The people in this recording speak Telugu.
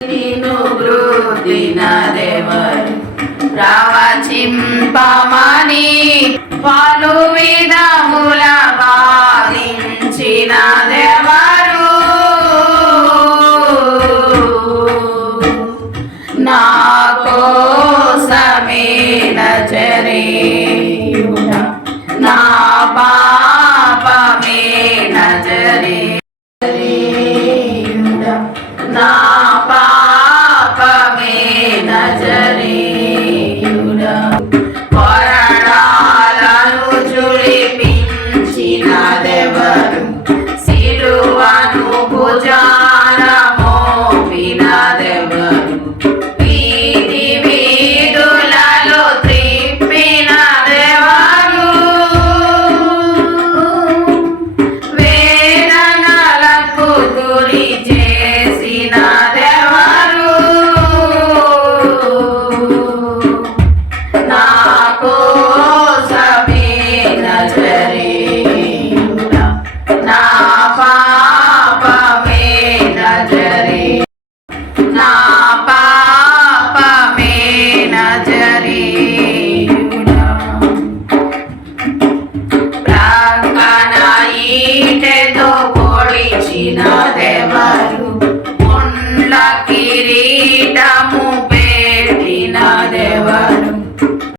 నిన్ను వృద్ధిన దేవరు ప్రవచింపమని పలు విధముల బాధించిన సిలువను భుజాన మోపిన దెవరు వీధి వీధులలో త్రిప్పిన దేవరు వేదనలకు గురి చేసిన దేవరు నా